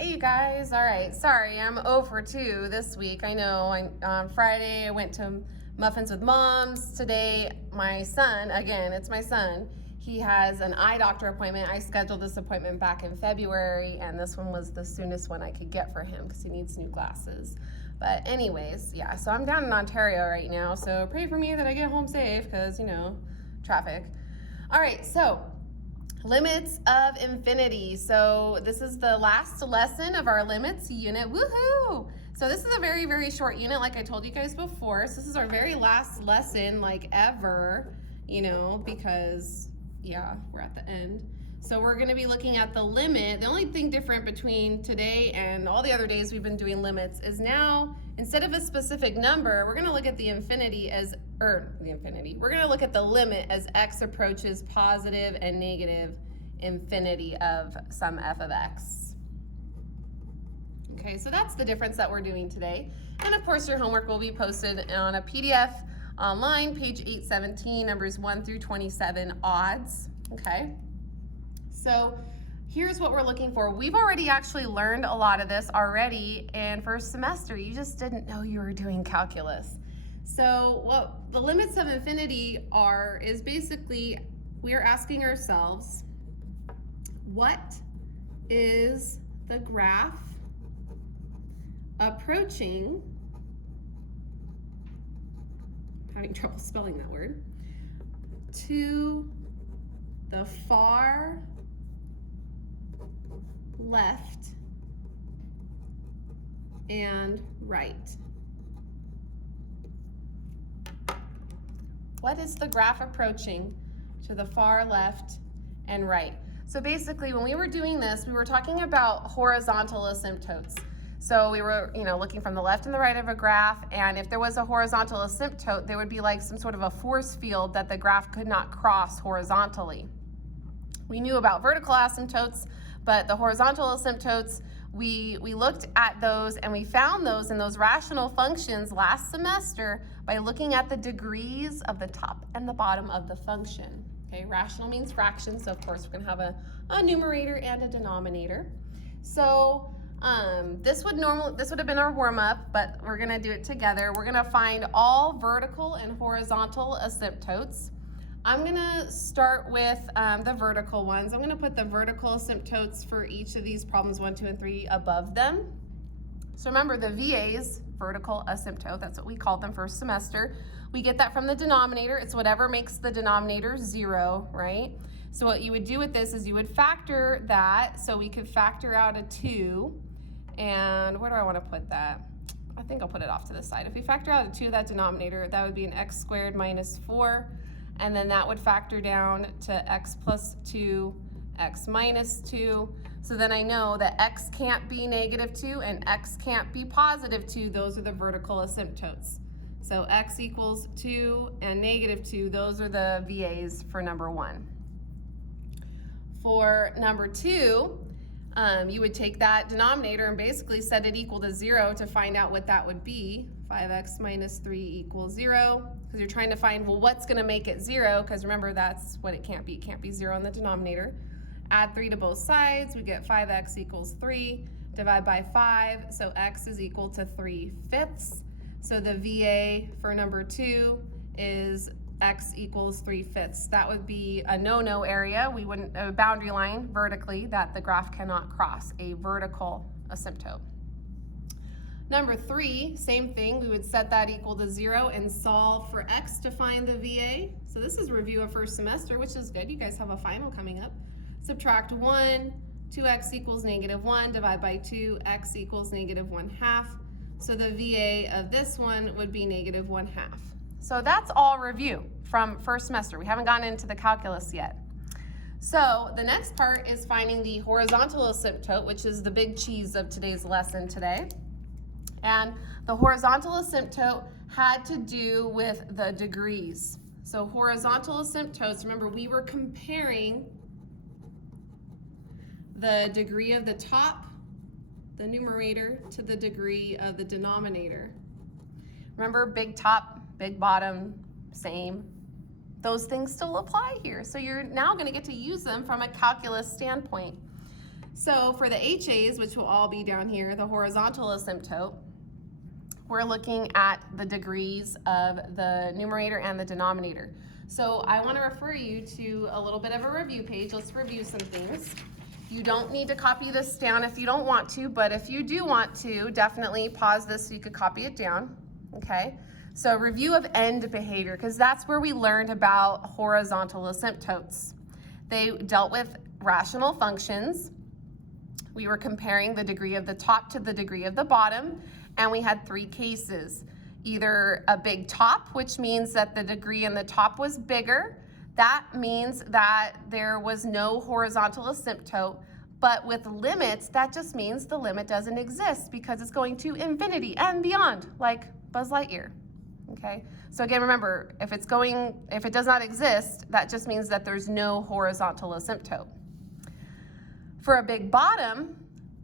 Hey you guys, all right, sorry, I'm 0 for 2 this week. I know, on Friday I went to Muffins with Moms. Today, my son, again, it's my son, he has an eye doctor appointment. I scheduled this appointment back in February, and this one was the soonest one I could get for him because he needs new glasses. But anyways, yeah, so I'm down in Ontario right now, so pray for me that I get home safe because, you know, traffic. All right, so limits of infinity. So this is the last lesson of our limits unit. Woohoo! So this is a very, very short unit like I told you guys before. So this is our very last lesson like ever, you know, because yeah, we're at the end. So we're gonna be looking at the limit. The only thing different between today and all the other days we've been doing limits is now, instead of a specific number, we're gonna look at the infinity as, we're gonna look at the limit as x approaches positive and negative infinity of some f of x. Okay, so that's the difference that we're doing today. And of course your homework will be posted on a PDF online, page 817, numbers 1 through 27, odds, okay? So here's what we're looking for. We've already actually learned a lot of this already in first semester. You just didn't know you were doing calculus. So what the limits of infinity are is basically we're asking ourselves, what is the graph approaching, having trouble spelling that word, to the far left and right? What is the graph approaching to the far left and right? So basically when we were doing this, we were talking about horizontal asymptotes. So we were, you know, looking from the left and the right of a graph, and if there was a horizontal asymptote, there would be like some sort of a force field that the graph could not cross horizontally. We knew about vertical asymptotes, but the horizontal asymptotes, we looked at those and we found those in those rational functions last semester by looking at the degrees of the top and the bottom of the function. Okay, rational means fractions, so of course we're gonna have a numerator and a denominator. So this would have been our warm-up, but we're gonna do it together. We're gonna find all vertical and horizontal asymptotes. I'm gonna start with the vertical ones. I'm gonna put the vertical asymptotes for each of these problems 1, 2, and 3 above them. So remember the VA's vertical asymptote, that's what we called them first semester. We get that from the denominator. It's whatever makes the denominator 0, right? So what you would do with this is you would factor that, so we could factor out a 2, and where do I wanna put that? I think I'll put it off to the side. If we factor out a 2 of that denominator, that would be an x squared minus 4, and then that would factor down to x plus 2, x minus 2. So then I know that x can't be negative 2 and x can't be positive 2. Those are the vertical asymptotes. So x equals 2 and negative 2, those are the VAs for number 1. For number 2, you would take that denominator and basically set it equal to 0 to find out what that would be. 5x minus 3 equals 0, because you're trying to find, well, what's going to make it 0, because remember, that's what it can't be. It can't be 0 in the denominator. Add 3 to both sides, we get 5x equals 3. Divide by 5, so x is equal to 3/5. So the VA for number 2 is x equals 3/5. That would be a no-no area. We wouldn't, a boundary line vertically that the graph cannot cross, a vertical asymptote. Number 3, same thing, we would set that equal to 0 and solve for x to find the VA. So this is review of first semester, which is good. You guys have a final coming up. Subtract 1, 2x equals negative 1, divide by 2, x equals negative 1/2. So the VA of this one would be negative 1/2. So that's all review from first semester. We haven't gone into the calculus yet. So the next part is finding the horizontal asymptote, which is the big cheese of today's lesson today. And the horizontal asymptote had to do with the degrees. So horizontal asymptotes, remember we were comparing the degree of the top, the numerator, to the degree of the denominator. Remember, big top, big bottom, same. Those things still apply here. So you're now going to get to use them from a calculus standpoint. So for the HAs, which will all be down here, the horizontal asymptote, we're looking at the degrees of the numerator and the denominator. So I want to refer you to a little bit of a review page. Let's review some things. You don't need to copy this down if you don't want to, but if you do want to, definitely pause this so you could copy it down, okay? So review of end behavior, because that's where we learned about horizontal asymptotes. They dealt with rational functions. We were comparing the degree of the top to the degree of the bottom, and we had three cases. Either a big top, which means that the degree in the top was bigger. That means that there was no horizontal asymptote, but with limits, that just means the limit doesn't exist because it's going to infinity and beyond, like Buzz Lightyear, okay? So again, remember, if it does not exist, that just means that there's no horizontal asymptote. For a big bottom,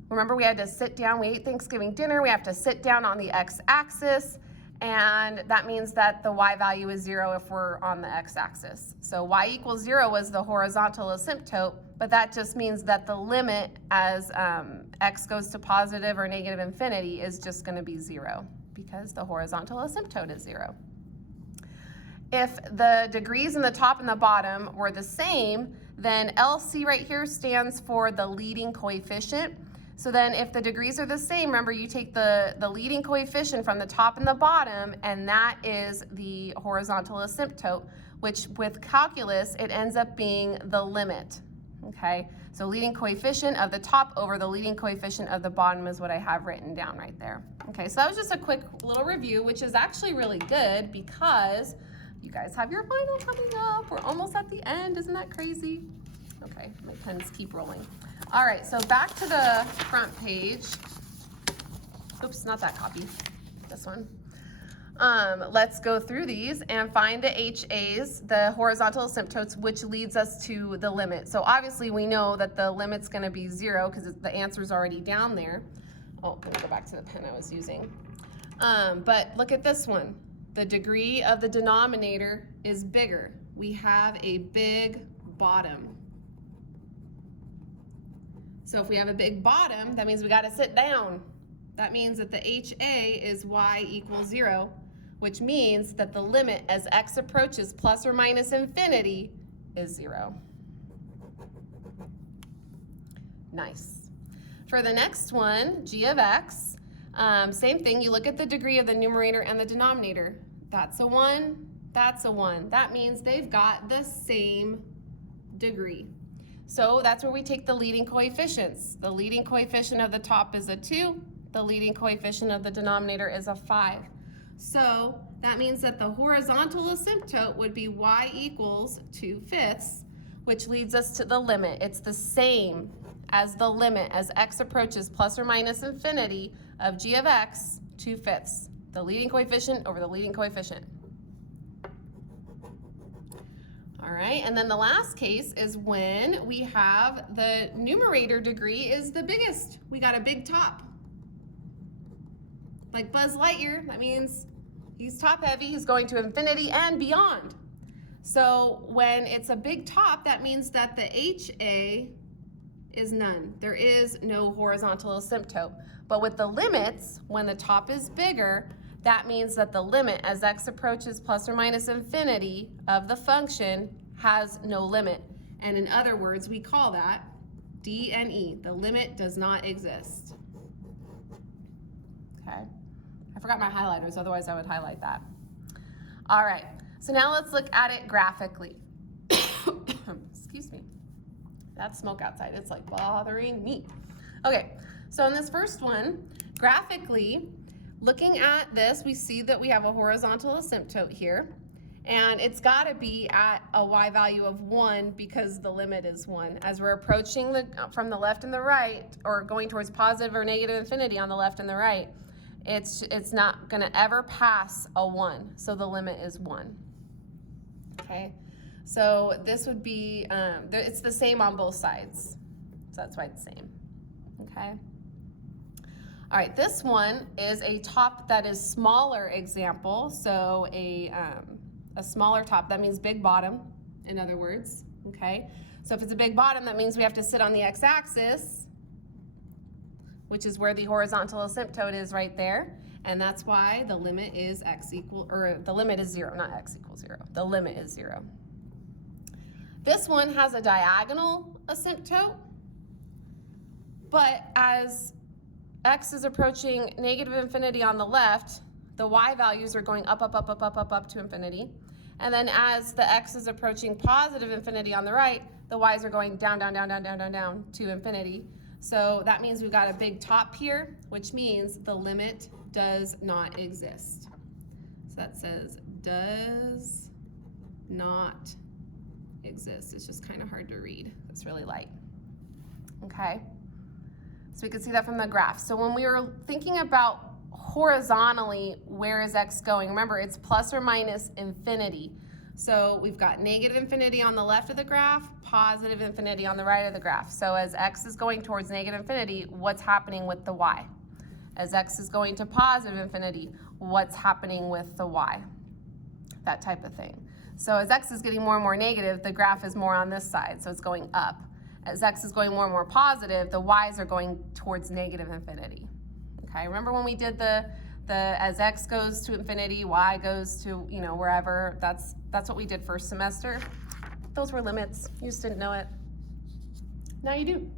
remember we had to sit down, we ate Thanksgiving dinner, we have to sit down on the x-axis, and that means that the y value is 0 if we're on the x-axis. So y equals 0 was the horizontal asymptote, but that just means that the limit as x goes to positive or negative infinity is just going to be 0 because the horizontal asymptote is 0. If the degrees in the top and the bottom were the same, then LC right here stands for the leading coefficient. So then if the degrees are the same, remember you take the leading coefficient from the top and the bottom, and that is the horizontal asymptote, which with calculus, it ends up being the limit, okay? So leading coefficient of the top over the leading coefficient of the bottom is what I have written down right there. Okay, so that was just a quick little review, which is actually really good because you guys have your final coming up. We're almost at the end, isn't that crazy? Okay, my pens keep rolling. All right, so back to the front page. Oops, not that copy, this one. Let's go through these and find the HAs, the horizontal asymptotes, which leads us to the limit. So obviously we know that the limit's gonna be 0 because the answer's already down there. Oh, let me go back to the pen I was using. But look at this one. The degree of the denominator is bigger. We have a big bottom. So if we have a big bottom, that means we got to sit down. That means that the HA is y equals 0, which means that the limit as x approaches plus or minus infinity is 0. Nice. For the next one, g of x, same thing. You look at the degree of the numerator and the denominator. That's a 1, that's a 1. That means they've got the same degree. So that's where we take the leading coefficients. The leading coefficient of the top is a 2. The leading coefficient of the denominator is a 5. So that means that the horizontal asymptote would be y equals 2/5, which leads us to the limit. It's the same as the limit as x approaches plus or minus infinity of g of x 2/5. The leading coefficient over the leading coefficient. All right, and then the last case is when we have the numerator degree is the biggest. We got a big top. Like Buzz Lightyear, that means he's top heavy, he's going to infinity and beyond. So when it's a big top, that means that the HA is none. There is no horizontal asymptote. But with the limits, when the top is bigger, that means that the limit as x approaches plus or minus infinity of the function has no limit. And in other words, we call that D and E. The limit does not exist. Okay, I forgot my highlighters, otherwise I would highlight that. All right, so now let's look at it graphically. Excuse me. That's smoke outside, it's like bothering me. Okay, so in this first one, graphically, looking at this, we see that we have a horizontal asymptote here, and it's got to be at a y value of 1 because the limit is 1. As we're approaching from the left and the right, or going towards positive or negative infinity on the left and the right, it's not going to ever pass a 1, so the limit is 1. Okay, so this would be, it's the same on both sides, so that's why it's the same. Okay. All right, this one is a top that is smaller example. So a smaller top, that means big bottom, in other words, okay? So if it's a big bottom, that means we have to sit on the x-axis, which is where the horizontal asymptote is right there. And that's why the limit is the limit is 0, not x equals 0. The limit is 0. This one has a diagonal asymptote, but as x is approaching negative infinity on the left, the y values are going up, up, up, up, up, up, up to infinity. And then as the x is approaching positive infinity on the right, the y's are going down, down, down, down, down, down, down to infinity. So that means we've got a big top here, which means the limit does not exist. So that says does not exist. It's just kind of hard to read. It's really light. Okay? So we can see that from the graph. So when we were thinking about horizontally, where is x going? Remember, it's plus or minus infinity. So we've got negative infinity on the left of the graph, positive infinity on the right of the graph. So as x is going towards negative infinity, what's happening with the y? As x is going to positive infinity, what's happening with the y? That type of thing. So as x is getting more and more negative, the graph is more on this side, so it's going up. As x is going more and more positive, the y's are going towards negative infinity. Okay, remember when we did the as x goes to infinity, y goes to, you know, wherever, that's what we did first semester. Those were limits. You just didn't know it. Now you do.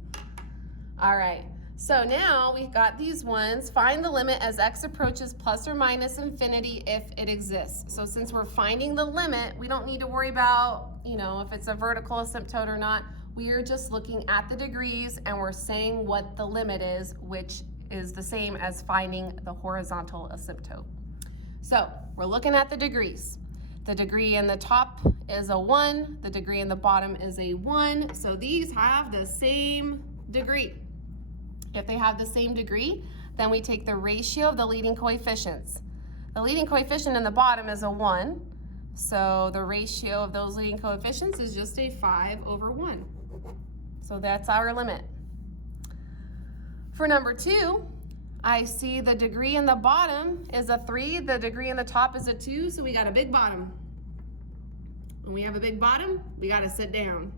All right, so now we've got these ones. Find the limit as x approaches plus or minus infinity if it exists. So since we're finding the limit, we don't need to worry about, you know, if it's a vertical asymptote or not. We are just looking at the degrees and we're saying what the limit is, which is the same as finding the horizontal asymptote. So we're looking at the degrees. The degree in the top is a 1, the degree in the bottom is a 1, so these have the same degree. If they have the same degree, then we take the ratio of the leading coefficients. The leading coefficient in the bottom is a 1, so the ratio of those leading coefficients is just a 5/1. So that's our limit. For number 2, I see the degree in the bottom is a 3, the degree in the top is a 2, so we got a big bottom. When we have a big bottom, we got to sit down.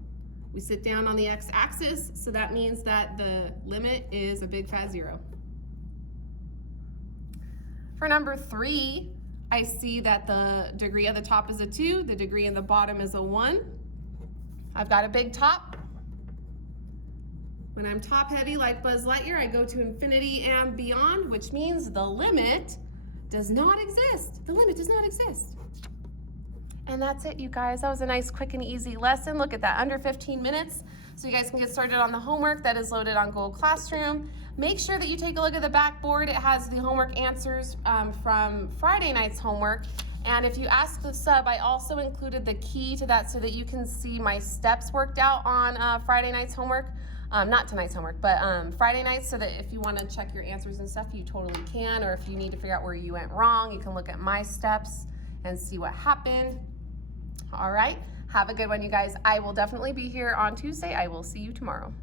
We sit down on the x-axis, so that means that the limit is a big fat 0. For number 3, I see that the degree of the top is a 2, the degree in the bottom is a 1. I've got a big top. When I'm top heavy like Buzz Lightyear, I go to infinity and beyond, which means the limit does not exist. The limit does not exist. And that's it, you guys. That was a nice, quick, and easy lesson. Look at that, under 15 minutes. So you guys can get started on the homework that is loaded on Google Classroom. Make sure that you take a look at the backboard. It has the homework answers from Friday night's homework. And if you ask the sub, I also included the key to that so that you can see my steps worked out on Friday night's homework. Not tonight's homework, but Friday night, so that if you want to check your answers and stuff, you totally can. Or if you need to figure out where you went wrong, you can look at my steps and see what happened. All right, have a good one, you guys. I will definitely be here on Tuesday. I will see you tomorrow.